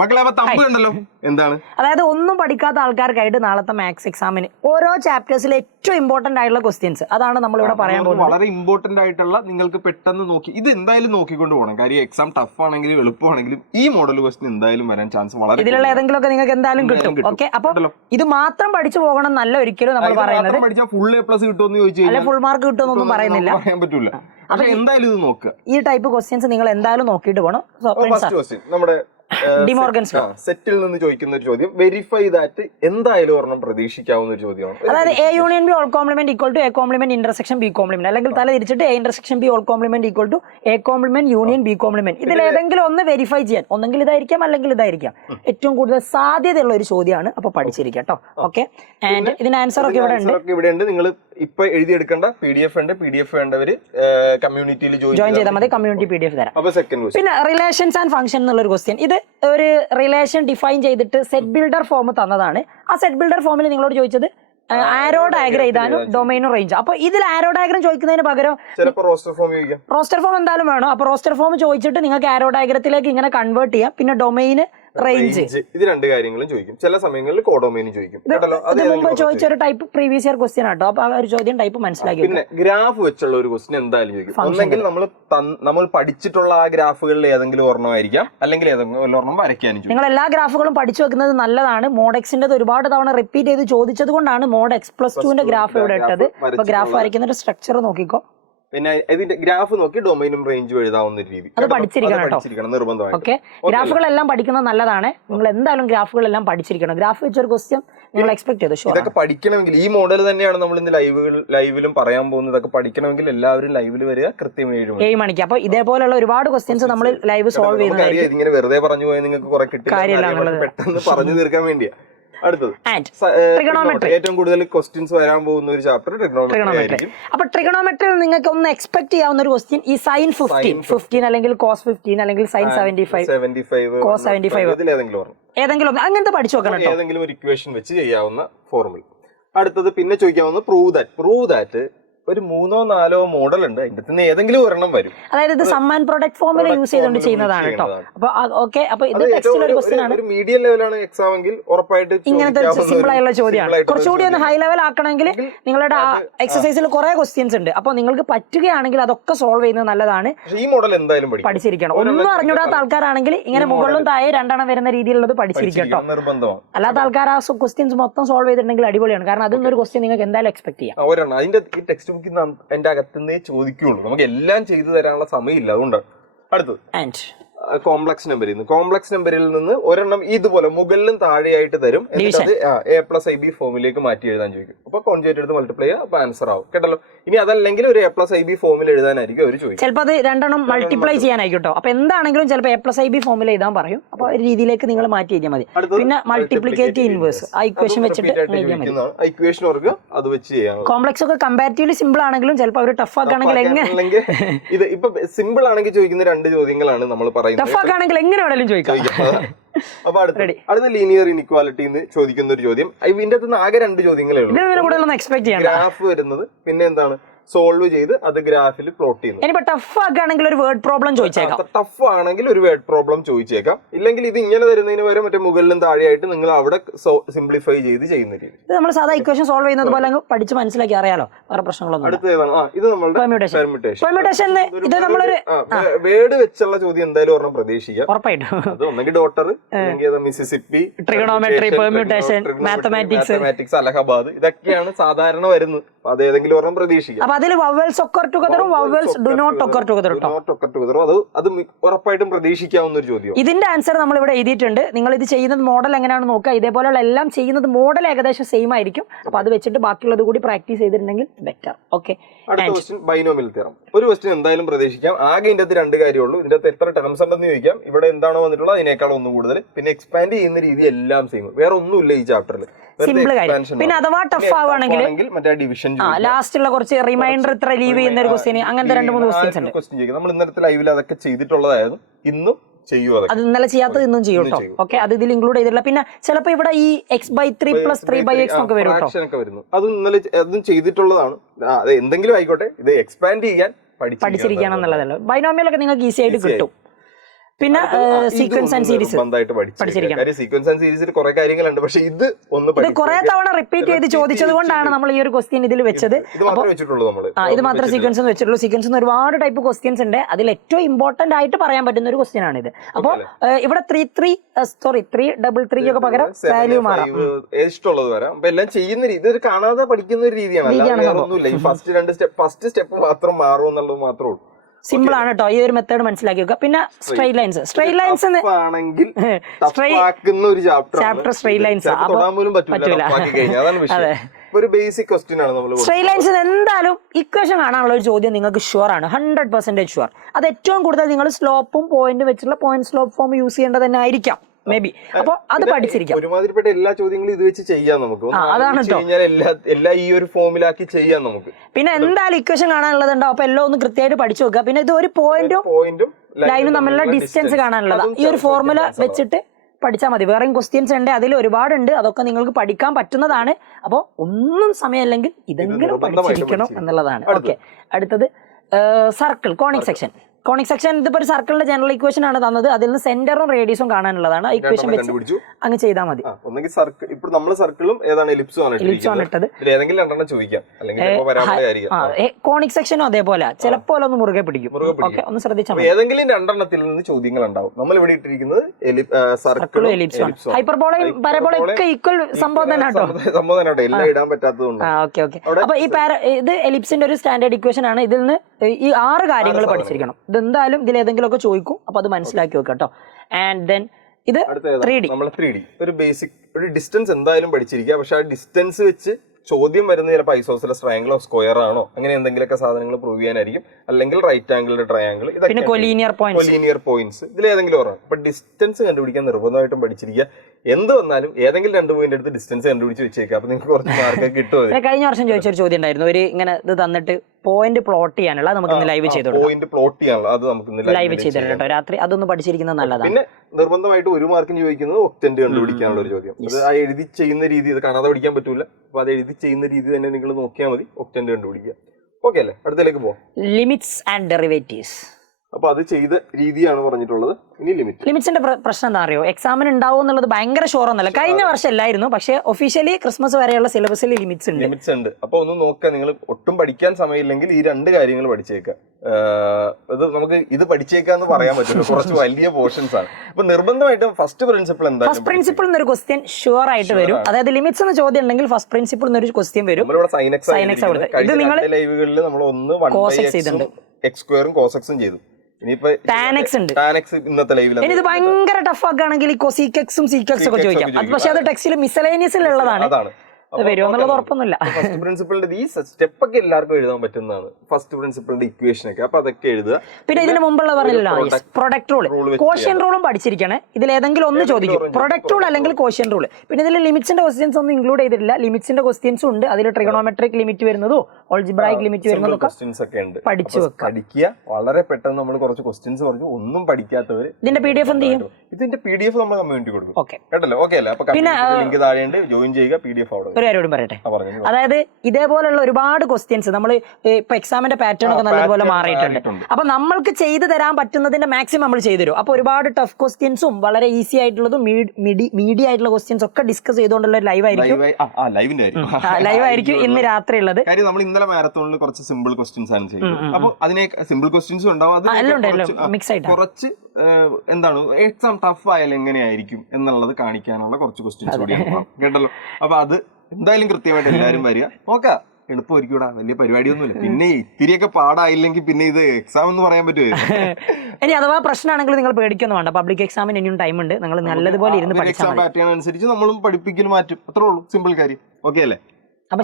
മക്കളെ അപ്പൊ തമ്പ് ഉണ്ടല്ലോ എന്താണ്? അതായത് ഒന്നും പഠിക്കാത്ത ആൾക്കാർക്കായിട്ട് നാളത്തെ മാത്സ് എക്സാമിന് ഓരോ ചാപ്റ്റേഴ്സിലെ ഏറ്റവും ഇമ്പോർട്ടന്റ് ആയിട്ടുള്ള ക്വസ്റ്റ്യൻസ് അതാണ് നമ്മളിവിടെ പറയാൻ പോകുന്നത്. വളരെ ഇമ്പോർട്ടന്റ് ആയിട്ടുള്ള നിങ്ങൾക്ക് പെട്ടെന്ന് നോക്കി ഇത് എന്തായാലും നോക്കിക്കൊണ്ട് പോകണം. കാര്യം എക്സാം ടഫ് ആണെങ്കിലും എളുപ്പമാണെങ്കിലും ഈ മോഡൽ ക്വസ്റ്റ്യൻ എന്തായാലും വരാൻ ചാൻസ് വളരെ ഇതിലുള്ള ഏതെങ്കിലും ഒക്കെ നിങ്ങൾക്ക് എന്തായാലും കിട്ടും. ഓക്കെ, അപ്പൊ ഇത് മാത്രം പഠിച്ചു പോകണം നല്ല ഒരിക്കലും നമ്മൾ പറയുന്നത് പഠിച്ചാൽ ഫുൾ A+ കിട്ടുമെന്ന് ചോദിച്ചു അല്ലെ ഫുൾ മാർക്ക് കിട്ടുമെന്നൊന്നും പറയുന്നില്ല, പറയാൻ പറ്റൂല. അപ്പൊ എന്തായാലും ഇത് നോക്കുക. ഈ ടൈപ്പ് ക്വസ്റ്റ്യൻസ് നിങ്ങൾ എന്തായാലും നോക്കിയിട്ട് പോകണം. ഫസ്റ്റ് ക്വസ്റ്റ്യൻ നമ്മുടെ സെറ്റിൽ നിന്ന് ചോദിക്കുന്ന ഒരു ചോദ്യം, വെരിഫൈ ദാറ്റ് എന്തായാലും ഒരെണ്ണം പ്രതീക്ഷിക്കാവുന്ന ഒരു ചോദ്യമാണ്. അതായത് A union B whole complement equal to A complement intersection B complement, അല്ലെങ്കിൽ തല തിരിച്ചിട്ട് A ഇന്റർസെക്ഷൻ B whole complement equal to A complement union B complement. ഇതിൽ ഏതെങ്കിലും ഒന്ന് വെരിഫൈ ചെയ്യാൻ, ഒന്നെങ്കിൽ ഇതായിരിക്കാം അല്ലെങ്കിൽ ഇതായിരിക്കാം. ഏറ്റവും കൂടുതൽ സാധ്യതയുള്ള ഒരു ചോദ്യമാണ്. അപ്പൊ പഠിച്ചിരിക്കാം കേട്ടോ. ഓക്കെ, ആൻഡ് ഇതിന് ആൻസർ ഒക്കെ ഇവിടെ ഉണ്ട്. നിങ്ങൾ ഇപ്പൊ എഴുതിയെടുക്കേണ്ട PDF ഉണ്ട്. PDF വേണ്ടവര് കമ്മ്യൂണിറ്റിയിൽ ജോയിൻ ചെയ്താൽ മതി. കമ്മ്യൂണിറ്റി PDF തരാം. അപ്പൊ സെക്കൻഡ് ക്വസ്റ്റ്യൻ, പിന്നെ റിലേഷൻസ് ആൻഡ് ഫംഗ്ഷൻ എന്നുള്ള ഒരു ക്വസ്റ്റ്യൻ. ഇത് ഒരു റിലേഷൻ ഡിഫൈൻ ചെയ്തിട്ട് സെറ്റ് ബിൽഡർ ഫോം തന്നതാണ്. ആ സെറ്റ് ബിൽഡർ ഫോമിൽ നിങ്ങളോട് ചോദിച്ചത് ആരോ ഡയഗ്രം എഴുതാനും ഡൊമൈനും റേഞ്ച്. അപ്പൊ ഇതിൽ ആരോ ഡയഗ്രം ചോദിക്കുന്നതിന് പകരം റോസ്റ്റർ ഫോം എന്തായാലും വേണം. അപ്പൊ റോസ്റ്റർ ഫോം ചോദിച്ചിട്ട് നിങ്ങൾക്ക് ആരോ ഡയഗ്രത്തിലേക്ക് ഇങ്ങനെ കൺവേർട്ട് ചെയ്യാം. പിന്നെ ഡൊമൈന്, റേഞ്ച്, ഇത് രണ്ട് കാര്യങ്ങളും ചോദിക്കും. ചില സമയങ്ങളിൽ കോഡൊമൈനും ചോദിക്കും. ഇത് മുമ്പ് ചോദിച്ച ഒരു ടൈപ്പ് പ്രീവിയസ് ഇയർ ക്വസ്റ്റ്യൻ ആട്ടോ. അപ്പൊ ആ ഒരു ചോദ്യം ടൈപ്പ് മനസ്സിലാക്കി. പിന്നെ ഗ്രാഫ് വെച്ചുള്ള ഒരു ക്വസ്റ്റ്യൻ എന്തായാലും ചോദിക്കും. ഒന്നെങ്കിൽ നമ്മൾ പഠിച്ചിട്ടുള്ള ആ ഗ്രാഫുകളിൽ ഏതെങ്കിലും ഒരെണ്ണമായിരിക്കാം, അല്ലെങ്കിൽ ഏതെങ്കിലും ഒരെണ്ണം വരയ്ക്കാനും. നിങ്ങൾ എല്ലാ ഗ്രാഫുകളും പഠിച്ചു വെക്കുന്നത് നല്ലതാണ്. മോഡെക്സിന്റെ ഒരുപാട് തവണ റിപ്പീറ്റ് ചെയ്ത് ചോദിച്ചത് കൊണ്ടാണ് മോഡ് X+2 ഗ്രാഫ് ഇവിടെ ഇട്ടത്. അപ്പൊ ഗ്രാഫ് വരയ്ക്കുന്ന ഒരു സ്ട്രക്ചർ നോക്കിക്കോ. പിന്നെ ഇതിന്റെ ഗ്രാഫ് നോക്കി ഡൊമൈനും റേഞ്ചും എഴുതാവുന്ന രീതി അത് പഠിച്ചിരിക്കണം നിർബന്ധമായി. ഓക്കെ, ഗ്രാഫുകളെല്ലാം പഠിക്കുന്നത് നല്ലതാണ്. നിങ്ങൾ എന്തായാലും ഗ്രാഫുകളെല്ലാം പഠിച്ചിരിക്കണം. ഗ്രാഫ് വെച്ചൊരു ക്വസ്റ്റ്യൻ നിങ്ങൾ എക്സ്പെക്ട് ചെയ്തു. ഇതൊക്കെ പഠിക്കണമെങ്കിൽ ഈ മോഡൽ തന്നെയാണ് നമ്മൾ ഇന്ന് ലൈവിലും പറയാൻ പോകുന്നത്. ഇതൊക്കെ പഠിക്കണമെങ്കിൽ എല്ലാവരും ലൈവിൽ വരിക കൃത്യം 7 മണിക്ക്. അപ്പൊ ഇതേപോലെയുള്ള ഒരുപാട് ക്വസ്റ്റ്യൻസ് നമ്മൾ ലൈവ് സോൾവ് ചെയ്യുന്നത്. ഇങ്ങനെ വെറുതെ പറഞ്ഞു പോയാൽ നിങ്ങൾക്ക് കുറെ കിട്ടില്ല, പെട്ടെന്ന് പറഞ്ഞു തീർക്കാൻ വേണ്ടിയാ. അടുത്തത് ഏറ്റവും കൂടുതൽ ക്വസ്റ്റ്യൻസ് വരാൻ പോകുന്ന ഒരു ചാപ്റ്റർ ട്രിഗണോമെട്രി. അപ്പൊ ട്രിഗണോമെട്രിയിൽ നിങ്ങൾക്ക് ഒന്ന് എക്സ്പെക്ട് ചെയ്യാവുന്ന ഒരു ക്വസ്റ്റ്യൻ ഈ സൈൻ 15 അല്ലെങ്കിൽ കോസ് 15 അല്ലെങ്കിൽ സൈൻ 75 കോസ് 75 ഏതെങ്കിലും അങ്ങനത്തെ പഠിച്ചു നോക്കണം. ഏതെങ്കിലും ഒരു ഇക്വേഷൻ വെച്ച് ചെയ്യാവുന്ന ഫോർമുല. അടുത്തത് പിന്നെ ചോദിക്കാവുന്ന പ്രൂവ് ദാറ്റ് ഒരു 3-4 മോഡൽ ഉണ്ട്. അതിന്റെ ഏതെങ്കിലും ഒരെണ്ണം വരും. അതായത് ഇത് സമ്മാൻ പ്രൊഡക്റ്റ് ഫോർമുല യൂസ് ചെയ്തുകൊണ്ട് ചെയ്യുന്നതാണ് കേട്ടോ. അപ്പൊ ഓക്കെ, അപ്പൊ ഇത് ടെക്സ്റ്റിൽ ഒരു ക്വസ്റ്റ്യൻ ആണ്. ഒരു മീഡിയം ലെവലാണ് എക്സാം എങ്കിൽ ഉറപ്പായിട്ട് ഇങ്ങനത്തെ സിമ്പിൾ ആയുള്ള ചോദ്യമാണ്. കുറച്ചുകൂടി ഒന്ന് ഹൈ ലെവൽ ആക്കണമെങ്കിൽ നിങ്ങളുടെ എക്സസൈസിൽ കുറെ ക്വസ്റ്റ്യൻസ് ഉണ്ട്. അപ്പൊ നിങ്ങൾക്ക് പറ്റുകയാണെങ്കിൽ അതൊക്കെ സോൾവ് ചെയ്യുന്നത് നല്ലതാണ്. ഈ മോഡൽ എന്തായാലും പഠിച്ചിരിക്കണം. ഒന്നും അറിഞ്ഞൂടാത്ത ആൾക്കാരാണെങ്കിൽ ഇങ്ങനെ മുകളിലും താഴെ 2 വരുന്ന രീതിയിലുള്ളത് പഠിച്ചിരിക്കണം. നിർബന്ധമാണ്. അല്ലാത്ത ആൾക്കാർ ആ ക്വസ്റ്റ്യൻസ് മൊത്തം സോൾവ് ചെയ്തിട്ടുണ്ടെങ്കിൽ അടിപൊളിയാണ്. കാരണം അതിൽ നിന്നൊരു ക്വസ്റ്റ്യൻ നിങ്ങൾക്ക് എന്തായാലും എക്സ്പെക്ട് ചെയ്യാം. അതിന്റെ ഈ ടെക്സ്റ്റ് എന്റെ അകത്തുനിന്നേ ചോദിക്കുള്ളൂ. നമുക്ക് എല്ലാം ചെയ്തു തരാനുള്ള സമയമില്ല. അതുകൊണ്ടാണ്. അടുത്തത് കോംപ്ലക്സ് നമ്പറിൽ നിന്ന് ഒരെണ്ണം ഇതുപോലെ മുകളിലും താഴെയായിട്ട് തരും. എന്നിട്ട് A+IB ഫോമിലേക്ക് മാറ്റി എഴുതാൻ ചോദിക്കും. അപ്പൊ കോൺജുഗേറ്റ് എടുത്ത് മൾട്ടിപ്ലൈ ചെയ്യുക, അപ്പൊ ആൻസർ ആവും. കേട്ടല്ലോ. ഇനി അതല്ലെങ്കിൽ ഒരു A+IB ഫോമിൽ എഴുതാനായിരിക്കും അവർ ചോദിക്കും. ചിലപ്പോൾ അത് 2 മൾട്ടിപ്ലൈ ചെയ്യാനായിരിക്കും കേട്ടോ. അപ്പൊ എന്താണെങ്കിലും ചിലപ്പോൾ A+IB ഫോമിൽ എഴുതാൻ പറയും. അപ്പൊ ഒരു രീതിയിലേക്ക് നിങ്ങൾ മാറ്റി എഴുതിയാൽ മതി. പിന്നെ മൾട്ടിപ്ലിക്കേറ്റ് ഇൻവേഴ്സ് ആ ഇക്വേഷൻ വെച്ചിട്ട് ഇക്വേഷൻ ഓർക്കുക, അത് വെച്ച് ചെയ്യാം. കോംപ്ലക്സ് ഒക്കെ കമ്പാരിറ്റീവ്ലി സിമ്പിൾ ആണെങ്കിലും ചിലപ്പോൾ അവർ ടഫ് ആക്കുകയാണെങ്കിൽ എങ്ങനെ ഇത് ഇപ്പൊ സിമ്പിൾ ആണെങ്കിൽ ചോദിക്കുന്ന 2 ചോദ്യങ്ങളാണ് നമ്മൾ പറയുന്നത്. ടഫ് ആക്കുകയാണെങ്കിൽ എങ്ങനെ വേണമെങ്കിലും ചോദിക്കാം. അപ്പൊ അടുത്ത ലീനിയർ ഇനിക്വാലിറ്റി ചോദിക്കുന്ന ഒരു ചോദ്യം. ഇതിന്റെ അകത്ത് ആകെ 2 ചോദ്യങ്ങളേ ഉള്ളൂ. ഗ്രാഫ് വരുന്നത്, പിന്നെ എന്താണ് സോൾവ് ചെയ്ത് അത് ഗ്രാഫിൽ പ്ലോട്ട് ചെയ്യുന്നത്. ഇനിയിപ്പോ ടഫ് ആണെങ്കിൽ ഒരു വേർഡ് പ്രോബ്ലം ചോദിച്ചേക്കാം. ടഫ് ആണെങ്കിൽ ഒരു വേർഡ് പ്രോബ്ലം ചോദിച്ചേക്കാം. ഇല്ലെങ്കിൽ ഇത് ഇങ്ങനെ തരുന്നതിന് വരെ മറ്റേ മുകളിലും താഴെയായിട്ട് നിങ്ങൾ അവിടെ സിംപ്ലിഫൈ ചെയ്ത് ചെയ്യുന്ന രീതി. ഇത് നമ്മൾ സാധാ ഇക്വേഷൻ സോൾവ് ചെയ്യുന്നത് പോലെ പഠിച്ച് മനസ്സിലാക്കി അറിയാലോ, വേറെ പ്രശ്നങ്ങളൊന്നും. അടുത്തതാണ് ഇത് നമ്മളുടെ പെർമ്യൂട്ടേഷൻ. ഇത് നമ്മളൊരു വേർഡ് വെച്ചുള്ള ചോദ്യം എന്തായാലും ഒരെണ്ണം പ്രതീക്ഷിക്കാം. ഉറപ്പായിട്ടും അത് ഒന്നെങ്കിൽ ഡോട്ടർ, അല്ലെങ്കിൽ Mississippi, trigonometry, permutation, mathematics, Allahabad, ഇതൊക്കെയാണ് സാധാരണ വരുന്നത്. അത് ഏതെങ്കിലും ഒരെണ്ണം പ്രതീക്ഷിക്കാം. അപ്പൊ അതിൽ വവൽസ് ഒക്കർ ടുഗദറും വവൽസ് ഡു നോട്ട് ഒക്കർ ടുഗദറും അത് ഉറപ്പായിട്ടും പ്രതീക്ഷിക്കാവുന്ന ഒരു ചോദ്യം. ഇതിന്റെ ആൻസർ നമ്മൾ ഇവിടെ എഴുതിയിട്ടുണ്ട്. നിങ്ങൾ ഇത് ചെയ്യുന്നത് മോഡൽ എങ്ങനെയാണ് നോക്കുക. ഇതേപോലെയുള്ള എല്ലാം ചെയ്യുന്നത് മോഡൽ ഏകദേശം സെയിം ആയിരിക്കും. അപ്പൊ അത് വെച്ചിട്ട് ബാക്കിയുള്ളത് കൂടി പ്രാക്ടീസ് ചെയ്തിട്ടുണ്ടെങ്കിൽ ബെറ്റർ. ഓക്കെ, അടുത്ത ക്വസ്റ്റ്യൻ ബൈനോമിയൽ തിയറം. ഒരു ക്വസ്റ്റ്യൻ എന്തായാലും പ്രതീക്ഷിക്കാം. ആകെ ഇതിന്റെ അകത്ത് 2 കാര്യമുള്ളൂ. ഇതിന്റെ അകത്ത് എത്ര ടേംസ് ഉണ്ടെന്ന് ചോദിക്കാം. ഇവിടെ എന്താണോ വന്നിട്ടുള്ളത് അതിനേക്കാൾ ഒന്ന് കൂടുതൽ. പിന്നെ എക്സ്പാൻഡ് ചെയ്യുന്ന രീതി എല്ലാം സെയിം. വേറെ ഒന്നുമില്ല ഈ ചാപ്റ്ററിൽ. സിമ്പിൾ കാര്യം. പിന്നെ അഥവാ ടഫ് ആവുകയാണെങ്കിൽ മറ്റേ ഡിവിഷൻ ലാസ്റ്റുള്ള കുറച്ച് റിമൈൻഡർ ഇത്ര ലീവ് ചെയ്യുന്ന ഒരു ക്വസ്റ്റ്യൻ, അങ്ങനത്തെ 2-3 ക്വസ്റ്റ്യൻസ് ഉണ്ട്. നമ്മൾ ഇന്നലത്തെ ലൈവിൽ അതൊക്കെ ചെയ്തിട്ടുള്ളതായിരുന്നു. ഇന്നും ചെയ്യുക. അത് ഇന്നലെ ചെയ്യാത്തത് ഇന്നും ചെയ്യും കേട്ടോ. ഓക്കെ, അത് ഇതിൽ ഇൻക്ലൂഡ് ചെയ്തിട്ടില്ല. പിന്നെ ചിലപ്പോൾ ഇവിടെ ഈ x/3 + 3/x ഒക്കെ വരും കേട്ടോ. അത് ഇന്നലെ അതും ചെയ്തിട്ടുള്ളതാണ്. അത് എന്തെങ്കിലും ആയിക്കോട്ടെ, ഇത് എക്സ്പാൻഡ് ചെയ്യാൻ പഠിച്ചിരിക്കണം എന്നുള്ളതല്ലോ. ബൈനോമിയലൊക്കെ നിങ്ങൾക്ക് ഈസി ആയിട്ട് കിട്ടും. പിന്നെ സീക്വൻസ് ആൻഡ് സീരീസ് ബന്ധമായിട്ട് പഠിച്ചിരിക്കണം. കാര്യം സീക്വൻസ് ആൻഡ് സീരീസിൽ കുറെ കാര്യങ്ങളുണ്ട്, പക്ഷെ ഇത് ഇത് കുറെ തവണ റിപ്പീറ്റ് ചെയ്ത് ചോദിച്ചത് കൊണ്ടാണ് നമ്മൾ ഈ ഒരു ക്വസ്റ്റ്യൻ ഇതിൽ വെച്ചത്. ഇത് മാത്രമേ വെച്ചിട്ടുള്ളൂ നമ്മള്. ഇത് മാത്രം സീക്വൻസ് എന്ന് വെച്ചിട്ടുള്ളൂ. സീക്വൻസ് ഒരുപാട് ടൈപ്പ് ക്വസ്റ്റ്യൻസ് ഉണ്ട്. അതിൽ ഏറ്റവും ഇമ്പോർട്ടന്റ് ആയിട്ട് പറയാൻ പറ്റുന്ന ഒരു ക്വസ്റ്റ്യൻ ആണ് ഇത്. അപ്പോൾ ഇവിടെ 333 ഒക്കെ പകരം വാല്യൂ മാറാം. ഇഷ്ടമുള്ളത് വരാം. അപ്പൊ എല്ലാം ചെയ്യുന്ന രീതി ഇത് കാണാതെ പഠിക്കുന്ന ഒരു രീതിയാണ്. ഒന്നുമില്ല, ഈ ഫസ്റ്റ് സ്റ്റെപ്പ് മാത്രം മാറും എന്നുള്ളത് മാത്രമേ ഉള്ളൂ. സിമ്പിൾ ആണ് കേട്ടോ. ഈ ഒരു മെത്തേഡ് മനസ്സിലാക്കി വെക്കുക. പിന്നെ സ്ട്രെയിറ്റ് ലൈൻസ് ആണെങ്കിൽ ചാപ്റ്റർ സ്ട്രെയിറ്റ് ലൈൻസ് പറ്റൂല. ഒരു ബേസിക് ക്വസ്റ്റ്യൻ ആണ് നമ്മൾ. സ്ട്രെയിറ്റ് ലൈൻസിന് എന്തായാലും ഇക്വേഷൻ കാണാനുള്ള ഒരു ചോദ്യം നിങ്ങൾക്ക് ഷുവർ ആണ്, 100% ഷുവർ. അത് ഏറ്റവും കൂടുതൽ നിങ്ങൾ സ്ലോപ്പും പോയിന്റും വെച്ചുള്ള പോയിന്റ് സ്ലോപ്പ് ഫോം യൂസ് ചെയ്യേണ്ടത് തന്നെ ആയിരിക്കാം മേ ബി. അപ്പൊ അത് പഠിച്ചിരിക്കാം. ഒരുമാതിരിപ്പെട്ട എല്ലാ ചോദ്യങ്ങളും ഇത് വെച്ച് ചെയ്യാം നമുക്ക്. അതാണ് എല്ലാം ഈ ഒരു ഫോമിലാക്കി ചെയ്യാം നമുക്ക്. പിന്നെ എന്തായാലും ഇക്വേഷൻ കാണാനുള്ളതുണ്ടാവും. അപ്പൊ എല്ലാം ഒന്ന് കൃത്യമായിട്ട് പഠിച്ചു വെക്കുക. പിന്നെ ഇത് ഒരു പോയിന്റും ലൈനും തമ്മിലുള്ള ഡിസ്റ്റൻസ് കാണാനുള്ളതാണ്. ഈ ഒരു ഫോർമുല വെച്ചിട്ട് പഠിച്ചാൽ മതി. വേറെയും ക്വസ്റ്റ്യൻസ് ഉണ്ട്, അതിൽ ഒരുപാടുണ്ട്. അതൊക്കെ നിങ്ങൾക്ക് പഠിക്കാൻ പറ്റുന്നതാണ്. അപ്പോൾ ഒന്നും സമയമില്ലെങ്കിൽ ഇതെങ്കിലും പഠിച്ചിരിക്കണം എന്നുള്ളതാണ്. ഓക്കെ, അടുത്തത് circle conic section. Conic section ഇതിപ്പോ ഒരു സർക്കിളിന്റെ ജനറൽ ഇക്വേഷൻ ആണ് തന്നത്. അതിൽ നിന്ന് സെന്ററും റേഡിയസും കാണാനുള്ളതാണ്. ഇക്വേഷൻ വെച്ച് അങ്ങ് ചെയ്താൽ മതി. കോണിക് സെക്ഷനും അതേപോലെ ചിലപ്പോൾ ഒന്ന് മുറുകെ പിടിക്കും. ഓക്കെ, ഒന്ന് ശ്രദ്ധിച്ചാൽ മതി. ഏതെങ്കിലും രണ്ടെണ്ണത്തിൽ നിന്ന് ചോദ്യങ്ങൾ ഉണ്ടാവും. നമ്മൾ ഇവിടെ ഇട്ടിരിക്കുന്നത് സർക്കിളും എലിപ്സും. ഹൈപ്പർബോളയും പരബോളയും ഒക്കെ ഈക്വൽ സംഭവം തന്നെ കേട്ടോ. എല്ലാം ഇടാൻ പറ്റാത്തതുകൊണ്ട്. ഓക്കെ. അപ്പൊ ഈ ഇത് എലിപ്സിന്റെ ഒരു സ്റ്റാൻഡേർഡ് ഇക്വേഷൻ ആണ്. ഇതിൽ നിന്ന് ഈ 6 കാര്യങ്ങൾ പഠിച്ചിരിക്കണം. ഇതെന്തായാലും ഇതിൽ ഏതെങ്കിലും ഒക്കെ ചോദിക്കും. അപ്പൊ അത് മനസ്സിലാക്കി വെക്കാം കേട്ടോ. ആൻഡ് ദെൻ ഇത് 3D. നമ്മൾ 3D ഒരു ബേസിക് ഒരു ഡിസ്റ്റൻസ് എന്തായാലും പഠിച്ചിരിക്കുക. പക്ഷെ ആ ഡിസ്റ്റൻസ് വെച്ച് ചോദ്യം വരുന്നത് ചിലപ്പോൾ ഐസോസെലസ് ട്രയാങ്കിളോ സ്ക്വയർ ആണോ അങ്ങനെ എന്തെങ്കിലുമൊക്കെ സാധനങ്ങൾ പ്രൂവ് ചെയ്യാനായിരിക്കും. അല്ലെങ്കിൽ റൈറ്റ് ആംഗിളിന്റെ ട്രയാങ്കിൾ, പിന്നെ കൊലീനിയർ പോയിന്റ്സ് ഇതിൽ ഏതെങ്കിലും ഓർമ്മ. അപ്പൊ ഡിസ്റ്റൻസ് കണ്ടുപിടിക്കാൻ നിർബന്ധമായിട്ടും പഠിച്ചിരിക്കുക. എന്ത് വന്നാലും ഏതെങ്കിലും 2 പോയിന്റ് എടുത്ത് ഡിസ്റ്റൻസ് കണ്ടുപിടിച്ച് വെച്ചേക്കാം. അപ്പൊ നിങ്ങൾക്ക് കുറച്ച് മാർക്ക് കിട്ടും. കഴിഞ്ഞ വർഷം ചോദിച്ചൊരു ചോദ്യം ഉണ്ടായിരുന്നു. ഒരു ഇങ്ങനെ ഇത് തന്നിട്ട് പോയിന്റ് പ്ലോട്ട് ചെയ്യാനുള്ള നമുക്ക് ലൈവ് ചെയ്തോളൂ. പോയിന്റ് പ്ലോട്ട് ചെയ്യാനുള്ള അത് നമുക്ക് ലൈവ് ചെയ്തോളൂ കേട്ടോ. രാത്രി അതൊന്ന് പഠിച്ചിരിക്കുന്നത് നല്ലതാണ്. പിന്നെ നിർബന്ധമായിട്ട് 1 മാർക്കിന് ചോദിക്കുന്നത് ഒക്ടന്റ് കണ്ടുപിടിക്കാനുള്ള ഒരു ചോദ്യം. അത് ആ എഴുതി ചെയ്യുന്ന രീതി, ഇത് കാണാതെ പഠിക്കാൻ പറ്റൂല. അപ്പൊ അത് എഴുതി ചെയ്യുന്ന രീതി തന്നെ നിങ്ങൾ നോക്കിയാൽ മതി. ഒക്ടന്റ് കണ്ടുപിടിക്കുക. ഓക്കെ അല്ലേ? അടുത്തേക്ക് പോവാം. Limits and derivatives. അപ്പൊ അത് ചെയ്ത രീതിയാണ് പറഞ്ഞിട്ടുള്ളത്. ഇനി ലിമിറ്റ്സിന്റെ പ്രശ്നം എന്താ അറിയോ? എക്സാമിന് ഉണ്ടാവും എന്നുള്ളത് ഭയങ്കര ഷുവർ ഒന്നല്ല. കഴിഞ്ഞ വർഷം അല്ലായിരുന്നു, പക്ഷേ ഒഫീഷ്യലി ക്രിസ്മസ് വരെയുള്ള സിലബസിൽ ലിമിറ്റ്സ് ഉണ്ട്. അപ്പൊ ഒന്ന് നോക്കുക. നിങ്ങൾ ഒട്ടും പഠിക്കാൻ സമയമില്ലെങ്കിൽ ഈ 2 കാര്യങ്ങൾ പഠിച്ചേക്കുക. ഇത് നമുക്ക് ഇത് പഠിച്ചേക്കാന്ന് പറയാൻ പറ്റില്ല, കുറച്ച് വലിയ പോർഷൻസ് ആണ്. അപ്പൊ നിർബന്ധമായിട്ടും ഫസ്റ്റ് പ്രിൻസിപ്പിൾ എന്താ? ഫസ്റ്റ് പ്രിൻസിപ്പിൾ എന്നൊരു ക്വസ്റ്റ്യൻ ഷുവർ ആയിട്ട് വരും. അതായത് ലിമിറ്റ്സ് എന്ന ചോദ്യം ഉണ്ടെങ്കിൽ ഫസ്റ്റ് പ്രിൻസിപ്പിൾ എന്നൊരു ക്വസ്റ്റ്യൻ വരും. ഇത് നിങ്ങൾ ലൈവുകളിൽ നമ്മൾ ഒന്ന് എക്സ് സ്ക്വയറും കോസെക്സും ചെയ്തു. ഇന്നത്തെ ലൈവിൽ ഇത് ഭയങ്കര ടഫ് ആക്കുകയാണെങ്കിൽ കോസിക്കെക്സും സീക്കെക്സും ഒക്കെ ചോദിക്കാം. പക്ഷെ അത് ടെക്സ്റ്റിൽ മിസലേനിയസിൽ ഉള്ളതാണ്. വരുമോ എന്നുള്ളത് ഉറപ്പൊന്നുമില്ല. ഫസ്റ്റ് പ്രിൻസിപ്പിളിന്റെ ഈ സ്റ്റെപ്പ് ഒക്കെ എല്ലാവർക്കും എഴുതാൻ പറ്റുന്നതാണ്. ഫസ്റ്റ് പ്രിൻസിപ്പിളിന്റെ ഇക്വേഷൻ ഒക്കെ അപ്പൊ അതൊക്കെ എഴുതുക. പിന്നെ ഇതിന് മുമ്പുള്ള പറഞ്ഞല്ലോ പ്രൊഡക്റ്റ് റൂൾ, കോഷ്യൻ റൂളും പഠിച്ചിരിക്കണേ. ഇതിൽ ഏതെങ്കിലും ഒന്ന് ചോദിക്കും, പ്രൊഡക്റ്റ് റൂൾ അല്ലെങ്കിൽ കോഷ്യൻ റൂൾ. പിന്നെ ഇതിൽ ലിമിറ്റ്സിന്റെ ക്വസ്റ്റ്യൻസ് ഒന്നും ഇൻക്ലൂഡ് ചെയ്തിട്ടില്ല. ലിമിറ്റ്സിന്റെ ക്വസ്റ്റ്യൻസും ഉണ്ട്. അതിൽ ട്രിഗണോമെട്രിക് ലിമിറ്റ് വരുന്നതോ ഓൾജിബ്രായിക് ലിമിറ്റ് വരുന്നതോ പഠിച്ചു പഠിക്കുക. വളരെ പെട്ടെന്ന് നമ്മൾ കുറച്ച് ക്വസ്റ്റ്യൻസ് പറഞ്ഞു. ഒന്നും പഠിക്കാത്തവര് ഇതിന്റെ PDF എന്ത് ചെയ്യും? ഇതിന്റെ PDF നമ്മൾ കമ്മ്യൂണിറ്റി കൊടുക്കും. കേട്ടല്ലോ? ഓക്കെ അല്ലേ? അപ്പൊ ലിങ്ക് താഴെയുണ്ട്, ജോയിൻ ചെയ്യുക. PDF അവിടെ ഒരു കാര്യോടും പറയട്ടെ. അതായത് ഇതേപോലുള്ള ഒരുപാട് ക്വസ്റ്റ്യൻസ് നമ്മൾ ഇപ്പൊ എക്സാമിന്റെ പാറ്റേൺ ഒക്കെ നല്ലതുപോലെ മാറിയിട്ടുണ്ട്. അപ്പൊ നമ്മൾക്ക് ചെയ്തു തരാൻ പറ്റുന്നതിന്റെ മാക്സിമം നമ്മൾ ചെയ്തു തരും. അപ്പൊ ഒരുപാട് ടഫ് ക്വസ്റ്റ്യൻസും വളരെ ഈസി ആയിട്ടുള്ളതും മീഡിയം ആയിട്ടുള്ള ക്വസ്റ്റ്യൻസ് ഒക്കെ ഡിസ്കസ് ചെയ്തുകൊണ്ടുള്ള ലൈവ് ആയിരിക്കും ഇന്ന് രാത്രി ഉള്ളത്. കാര്യം നമ്മൾ ഇന്നലെ മാരത്തോണിൽ കുറച്ച് സിമ്പിൾ ക്വസ്റ്റ്യൻസ് ആണ് ചെയ്തത്. അപ്പൊ അതിനെ സിമ്പിൾ ക്വസ്റ്റ്യൻസും ഉണ്ടാവും, മിക്സ് ആയിട്ട് കുറച്ച് എന്താണ് എക്സാം ടഫ് ആയാലും എങ്ങനെയായിരിക്കും എന്നുള്ളത് കാണിക്കാനുള്ള കുറച്ച് ക്വസ്റ്റ്യൻസ് കൂടി കേട്ടല്ലോ. അപ്പൊ അത് എന്തായാലും കൃത്യമായിട്ട് എല്ലാവരും വരിക. നോക്കാം, എളുപ്പമായിരിക്കൂടാ, വലിയ പരിപാടിയൊന്നുമില്ല. പിന്നെ ഇത്തിരിയൊക്കെ പാടായില്ലെങ്കിൽ പിന്നെ ഇത് എക്സാം എന്ന് പറയാൻ പറ്റുമോ? ഇനി അഥവാ പ്രശ്നമാണെങ്കിൽ നിങ്ങൾ പേടിക്കൊന്നും വേണ്ട. പബ്ലിക് എക്സാമിന് ഇനിയും ടൈം ഉണ്ട്. നിങ്ങൾ നല്ലതുപോലെ ഇരുന്ന് എക്സാം പാറ്റേൺ അനുസരിച്ച് നമ്മളും പഠിപ്പിക്കൽ മാറ്റും. അത്രേ ഉള്ളൂ, സിമ്പിൾ കാര്യം. ഓക്കെ അല്ലേ? അപ്പൊ